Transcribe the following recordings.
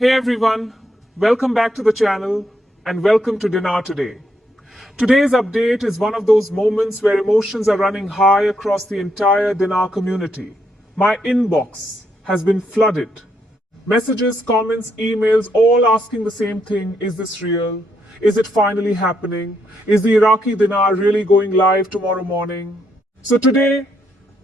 Hey everyone, welcome back to the channel and welcome to Dinar Today. Today's update is one of those moments where emotions are running high across the entire Dinar community. My inbox has been flooded. Messages, comments, emails, all asking the same thing. Is this real? Is it finally happening? Is the Iraqi Dinar really going live tomorrow morning? So today,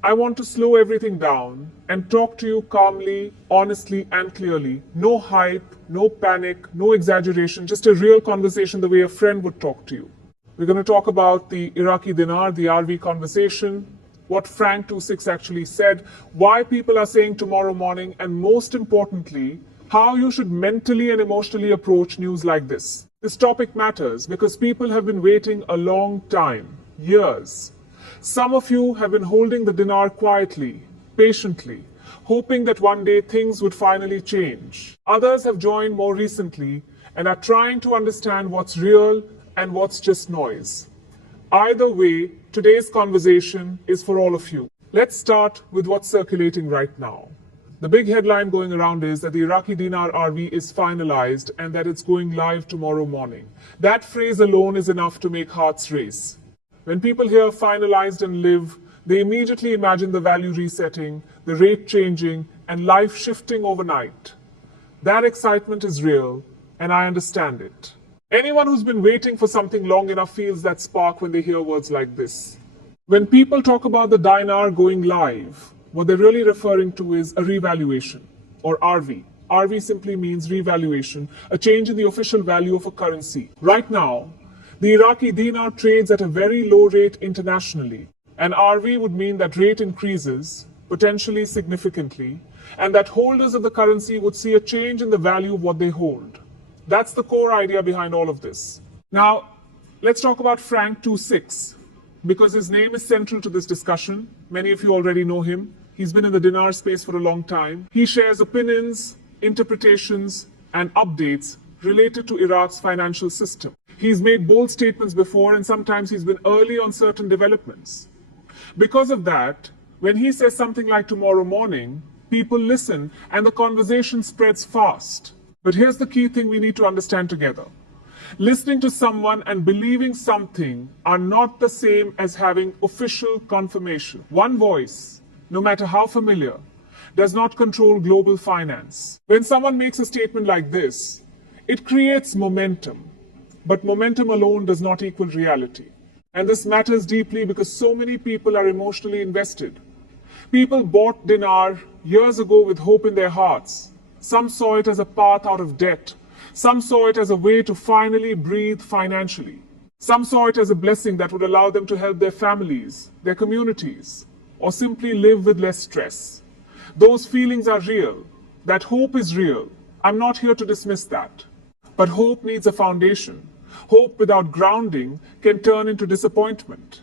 I want to slow everything down and talk to you calmly, honestly, and clearly. No hype, no panic, no exaggeration, just a real conversation the way a friend would talk to you. We're going to talk about the Iraqi Dinar, the RV conversation, what Frank26 actually said, why people are saying tomorrow morning, and most importantly, how you should mentally and emotionally approach news like this. This topic matters because people have been waiting a long time, years. Some of you have been holding the dinar quietly, patiently, hoping that one day things would finally change. Others have joined more recently and are trying to understand what's real and what's just noise. Either way, today's conversation is for all of you. Let's start with what's circulating right now. The big headline going around is that the Iraqi Dinar RV is finalized and that it's going live tomorrow morning. That phrase alone is enough to make hearts race. When people hear finalized and live, they immediately imagine the value resetting, the rate changing, and life shifting overnight. That excitement is real, and I understand it. Anyone who's been waiting for something long enough feels that spark when they hear words like this. When people talk about the dinar going live, what they're really referring to is a revaluation, or RV. RV simply means revaluation, a change in the official value of a currency. Right now, the Iraqi dinar trades at a very low rate internationally. An RV would mean that rate increases, potentially significantly, and that holders of the currency would see a change in the value of what they hold. That's the core idea behind all of this. Now, let's talk about Frank26, because his name is central to this discussion. Many of you already know him. He's been in the dinar space for a long time. He shares opinions, interpretations, and updates related to Iraq's financial system. He's made bold statements before, and sometimes he's been early on certain developments. Because of that, when he says something like tomorrow morning, people listen and the conversation spreads fast. But here's the key thing we need to understand together. Listening to someone and believing something are not the same as having official confirmation. One voice, no matter how familiar, does not control global finance. When someone makes a statement like this, it creates momentum. But momentum alone does not equal reality. And this matters deeply because so many people are emotionally invested. People bought dinar years ago with hope in their hearts. Some saw it as a path out of debt. Some saw it as a way to finally breathe financially. Some saw it as a blessing that would allow them to help their families, their communities, or simply live with less stress. Those feelings are real. That hope is real. I'm not here to dismiss that. But hope needs a foundation. Hope without grounding can turn into disappointment.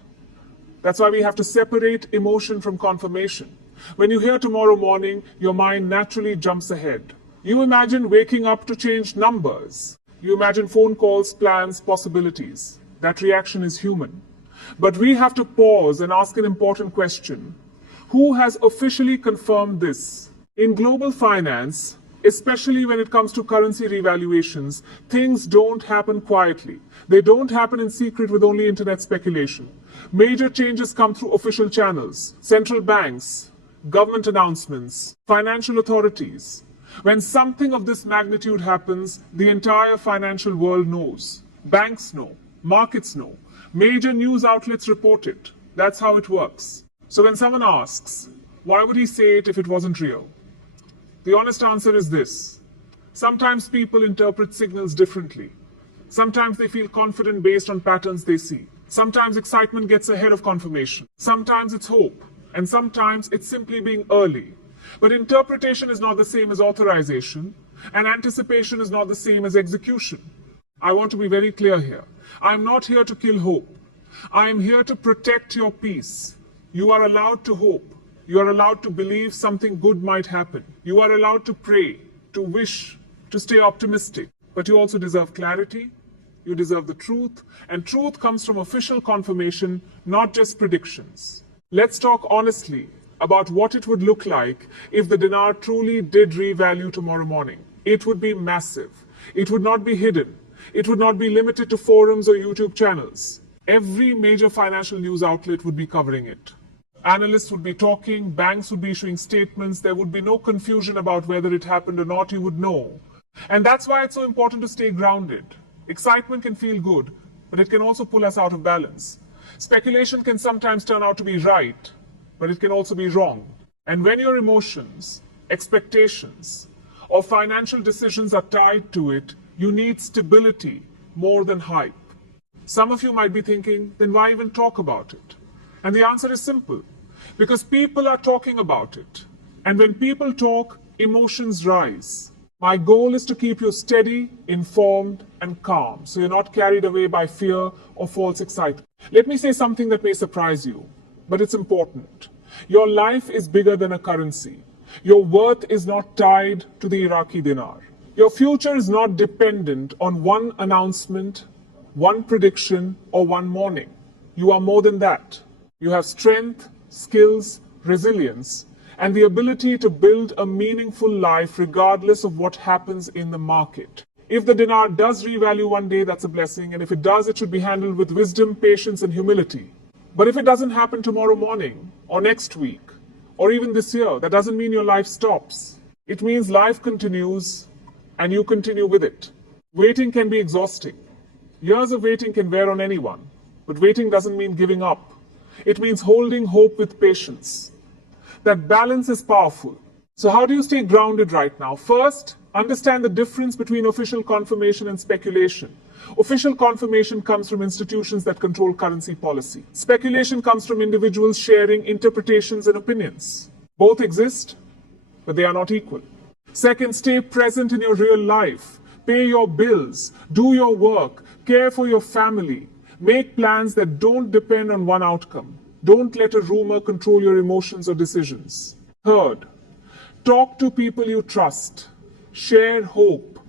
That's why we have to separate emotion from confirmation. When you hear tomorrow morning, your mind naturally jumps ahead. You imagine waking up to change numbers. You imagine phone calls, plans, possibilities. That reaction is human. But we have to pause and ask an important question. Who has officially confirmed this? In global finance, especially when it comes to currency revaluations, things don't happen quietly. They don't happen in secret with only internet speculation. Major changes come through official channels, central banks, government announcements, financial authorities. When something of this magnitude happens, the entire financial world knows. Banks know, markets know, major news outlets report it. That's how it works. So when someone asks, why would he say it if it wasn't real? The honest answer is this. Sometimes people interpret signals differently. Sometimes they feel confident based on patterns they see. Sometimes excitement gets ahead of confirmation. Sometimes it's hope. And sometimes it's simply being early. But interpretation is not the same as authorization, and anticipation is not the same as execution. I want to be very clear here. I'm not here to kill hope. I am here to protect your peace. You are allowed to hope. You are allowed to believe something good might happen. You are allowed to pray, to wish, to stay optimistic. But you also deserve clarity. You deserve the truth. And truth comes from official confirmation, not just predictions. Let's talk honestly about what it would look like if the dinar truly did revalue tomorrow morning. it would be massive. It would not be hidden. It would not be limited to forums or YouTube channels. Every major financial news outlet would be covering it. Analysts would be talking, banks would be issuing statements, there would be no confusion about whether it happened or not, you would know. And that's why it's so important to stay grounded. Excitement can feel good, but it can also pull us out of balance. Speculation can sometimes turn out to be right, but it can also be wrong. And when your emotions, expectations, or financial decisions are tied to it, you need stability more than hype. Some of you might be thinking, then why even talk about it? And the answer is simple. Because people are talking about it. And when people talk, emotions rise. My goal is to keep you steady, informed, and calm, so you're not carried away by fear or false excitement. Let me say something that may surprise you, but it's important. Your life is bigger than a currency. Your worth is not tied to the Iraqi dinar. Your future is not dependent on one announcement, one prediction, or one morning. You are more than that. You have strength, skills, resilience, and the ability to build a meaningful life regardless of what happens in the market. If the dinar does revalue one day, that's a blessing, and if it does, it should be handled with wisdom, patience, and humility. But if it doesn't happen tomorrow morning, or next week, or even this year, that doesn't mean your life stops. It means life continues, and you continue with it. Waiting can be exhausting. Years of waiting can wear on anyone, but waiting doesn't mean giving up. It means holding hope with patience. That balance is powerful. So how do you stay grounded right now? First, understand the difference between official confirmation and speculation. Official confirmation comes from institutions that control currency policy. Speculation comes from individuals sharing interpretations and opinions. Both exist, but they are not equal. Second, stay present in your real life. Pay your bills, do your work, care for your family. Make plans that don't depend on one outcome. Don't let a rumor control your emotions or decisions. Third, talk to people you trust. Share hope,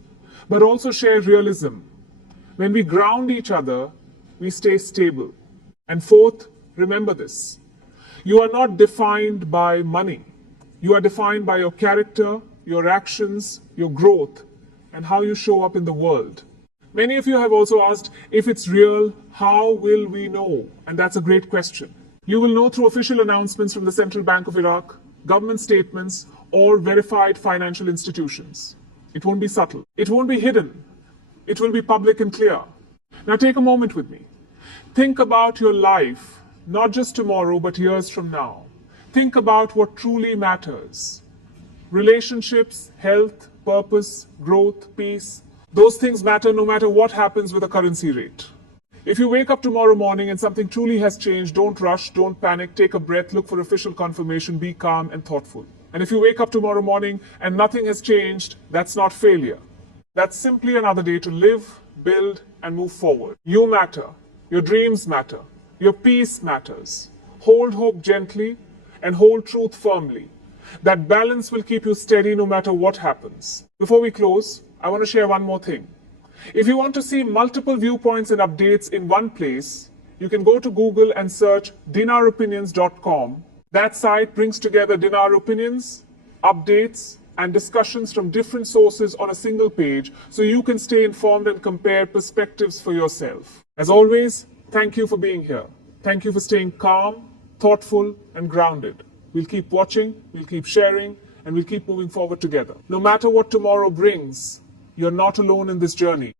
but also share realism. When we ground each other, we stay stable. And fourth, remember this. You are not defined by money. You are defined by your character, your actions, your growth, and how you show up in the world. Many of you have also asked, if it's real, how will we know? And that's a great question. You will know through official announcements from the Central Bank of Iraq, government statements, or verified financial institutions. It won't be subtle. It won't be hidden. It will be public and clear. Now take a moment with me. Think about your life, not just tomorrow, but years from now. Think about what truly matters. Relationships, health, purpose, growth, peace. Those things matter no matter what happens with the currency rate. If you wake up tomorrow morning and something truly has changed, don't rush, don't panic, take a breath, look for official confirmation, be calm and thoughtful. And if you wake up tomorrow morning and nothing has changed, that's not failure. That's simply another day to live, build, and move forward. You matter. Your dreams matter. Your peace matters. Hold hope gently and hold truth firmly. That balance will keep you steady no matter what happens. Before we close, I want to share one more thing. If you want to see multiple viewpoints and updates in one place, you can go to Google and search dinaropinions.com. That site brings together dinar opinions, updates, and discussions from different sources on a single page so you can stay informed and compare perspectives for yourself. As always, thank you for being here. Thank you for staying calm, thoughtful, and grounded. We'll keep watching, we'll keep sharing, and we'll keep moving forward together. No matter what tomorrow brings, you're not alone in this journey.